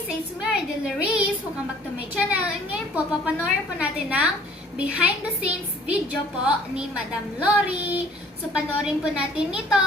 guys! It's me, Ardelaris. Welcome back to my channel. And ngayon po, papanoorin po natin ng behind the scenes video po ni Madam Lori. So, panoorin po natin ito.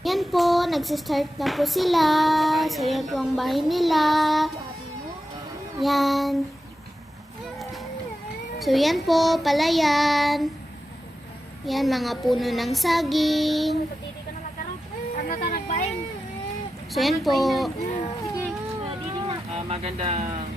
Yan po, nagsistart na po sila. So, yan po ang bahay nila. Yan. So, yan po, palayan. Yan, mga puno ng saging. So, yan po. Magandang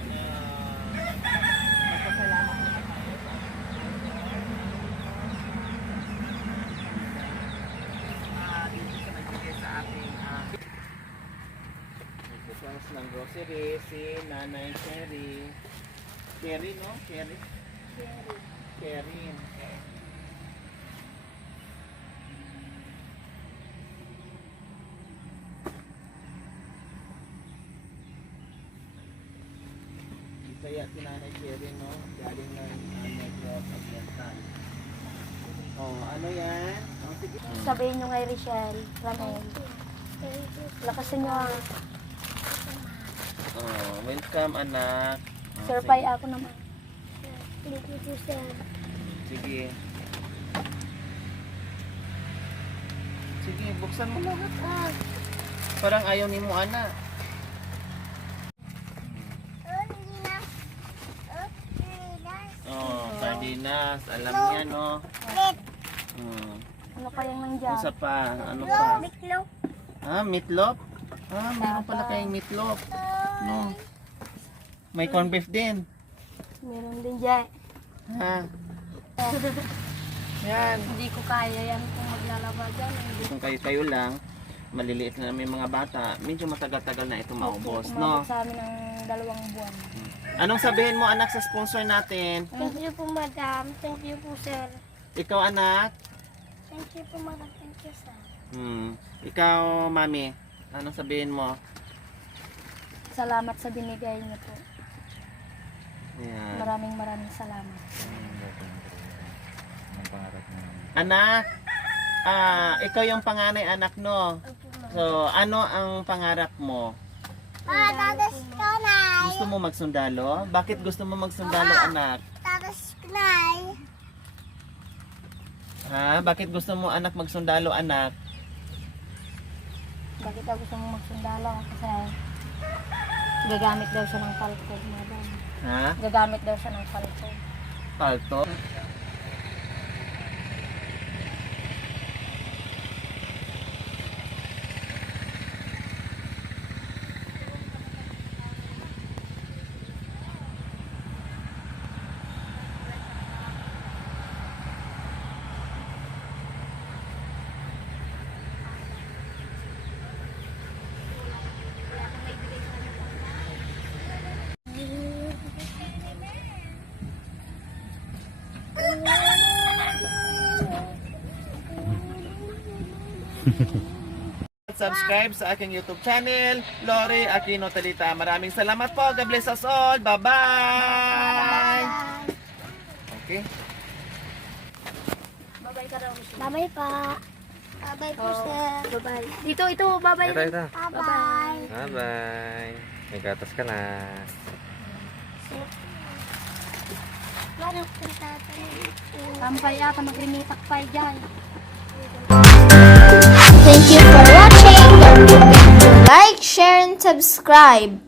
ng grocery, si Nanay Cherry. Cherry, no? Cherry? Cherry. Kaya si Nanay Cherry, no? Galing ng Negros Oriental. Oh, ano yan? Oh, sige. Sabihin nyo kay Richelle, Ramel. Lakasan nyo ang Oh, welcome anak. Oh, surpay ako naman. Thank you po, sir. Sige. Sige, buksan mo lahat. Parang ayaw ni mo anak. Oh, sardinas. Alam niya, no? Ano kayang nandiyan? Isa pa. Ano pa? Meatloaf. Meatloaf? Meron pala kayong meatloaf. No. May corned beef din. Meron din dyan. Ha? Yan. Hindi ko kaya yan kung maglalaba dyan. Kung kayo lang, maliliit na namin mga bata, medyo matagal-tagal na ito maubos, no? Umabot sa amin ng 2 buwan. Anong sabihin mo anak sa sponsor natin? Thank you po, madam. Thank you po, sir. Ikaw anak? Thank you po, madam. Thank you, sir. Ikaw mami, anong sabihin mo? Salamat sa binigay niyo po. Ayan. Maraming salamat. Anak, ikaw yung panganay anak, no? So, ano ang pangarap mo? Tatas kanay. Gusto mo magsundalo? Bakit gusto mo magsundalo anak? Tatas kanay. Ha? Bakit gusto mo anak magsundalo anak? Bakit daw gusto mong magsundalo? Kasi gagamit daw siya ng palto, madam. Ha? Gagamit daw siya ng palto. Palto? Subscribe sa aking YouTube channel, Lori Aquino Talita. Maraming salamat po. God bless us all. Bye-bye. Okay. Bye-bye ka daw. Bye-bye pa. Bye-bye po, sir. Bye-bye. Ito, bye-bye. Ito. Bye-bye. Bye-bye. May gatas ka na. Tampay ata, maglimitak pa dyan. Thank you for watching. Don't forget to like, share, and subscribe.